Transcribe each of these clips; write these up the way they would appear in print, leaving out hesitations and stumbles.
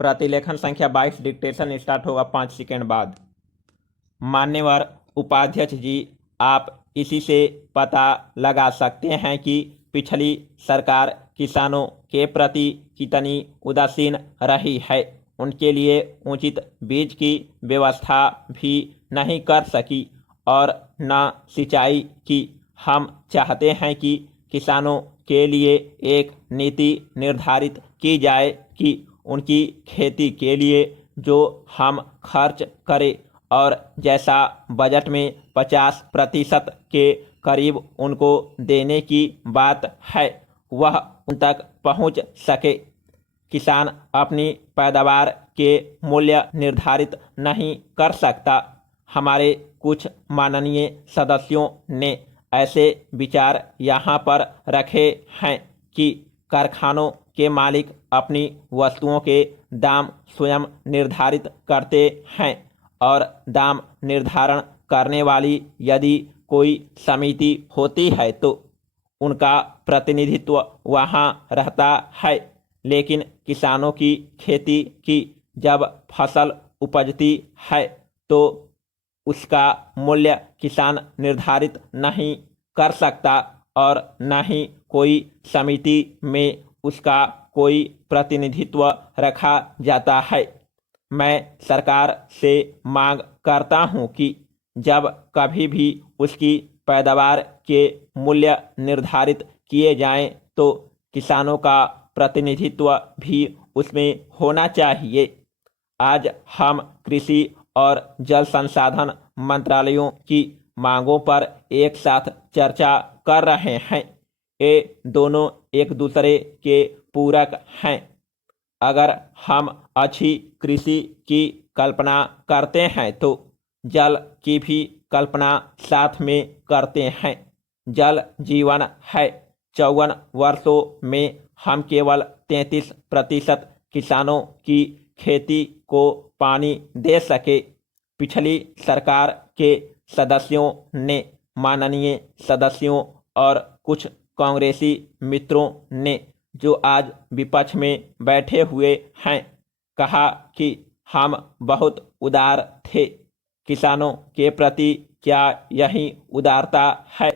प्रतिलेखन संख्या 22 dictation start होगा 5 सेकंड बाद। मान्यवर उपाध्यक्ष जी, आप इसी से पता लगा सकते हैं कि पिछली सरकार किसानों के प्रति कितनी उदासीन रही है। उनके लिए उचित बीज की व्यवस्था भी नहीं कर सकी और न सिंचाई की। हम चाहते हैं कि किसानों के लिए एक नीति निर्धारित की जाए कि उनकी खेती के लिए जो हम खर्च करें और जैसा बजट में 50% के करीब उनको देने की बात है वह उन तक पहुंच सके। किसान अपनी पैदावार के मूल्य निर्धारित नहीं कर सकता। हमारे कुछ माननीय सदस्यों ने ऐसे विचार यहाँ पर रखे हैं कि कारखानों के मालिक अपनी वस्तुओं के दाम स्वयं निर्धारित करते हैं और दाम निर्धारण करने वाली यदि कोई समिति होती है तो उनका प्रतिनिधित्व वहाँ रहता है, लेकिन किसानों की खेती की जब फसल उपजती है तो उसका मूल्य किसान निर्धारित नहीं कर सकता और न ही कोई समिति में उसका कोई प्रतिनिधित्व रखा जाता है। मैं सरकार से मांग करता हूं कि जब कभी भी उसकी पैदावार के मूल्य निर्धारित किए जाएं तो किसानों का प्रतिनिधित्व भी उसमें होना चाहिए। आज हम कृषि और जल संसाधन मंत्रालयों की मांगों पर एक साथ चर्चा कर रहे हैं। ये दोनों एक दूसरे के पूरक हैं। अगर हम अच्छी कृषि की कल्पना करते हैं तो जल की भी कल्पना साथ में करते हैं। जल जीवन है। 54 वर्षों में हम केवल 33% किसानों की खेती को पानी दे सके। पिछली सरकार के सदस्यों ने, माननीय सदस्यों और कुछ कांग्रेसी मित्रों ने जो आज विपक्ष में बैठे हुए हैं, कहा कि हम बहुत उदार थे। किसानों के प्रति क्या यही उदारता है?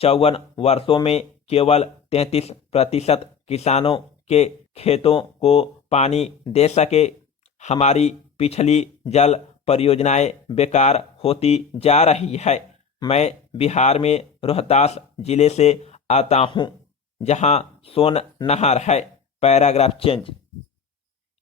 54 वर्षों में केवल 33% किसानों के खेतों को पानी दे सके। हमारी पिछली जल परियोजनाएं बेकार होती जा रही है। मैं बिहार में रोहतास जिले से आता हूं, जहां सोन नहर है। Paragraph change.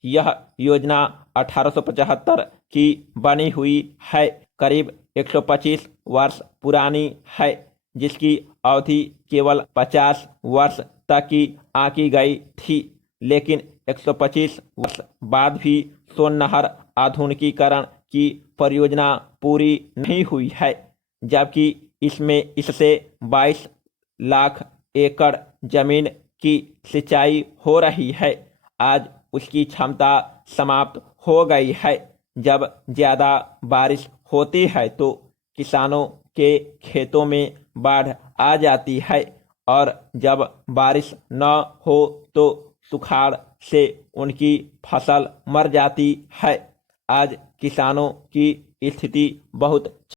यह योजना 1875 की बनी हुई है, करीब 125 वर्ष पुरानी है, जिसकी अवधि केवल 50 वर्ष तक की आंकी गई थी। लेकिन 125 वर्ष बाद भी सोन नहर आधुनिकीकरण की परियोजना पूरी नहीं हुई है, जबकि इससे 22 लाख एकड़ जमीन की सिंचाई हो रही है। आज उसकी क्षमता समाप्त हो गई है। जब ज़्यादा बारिश होती है तो किसानों के खेतों में बाढ़ आ जाती है और जब बारिश न हो तो सुखाड़ से उनकी फसल मर जाती है। आज किसानों की स्थिति बहुत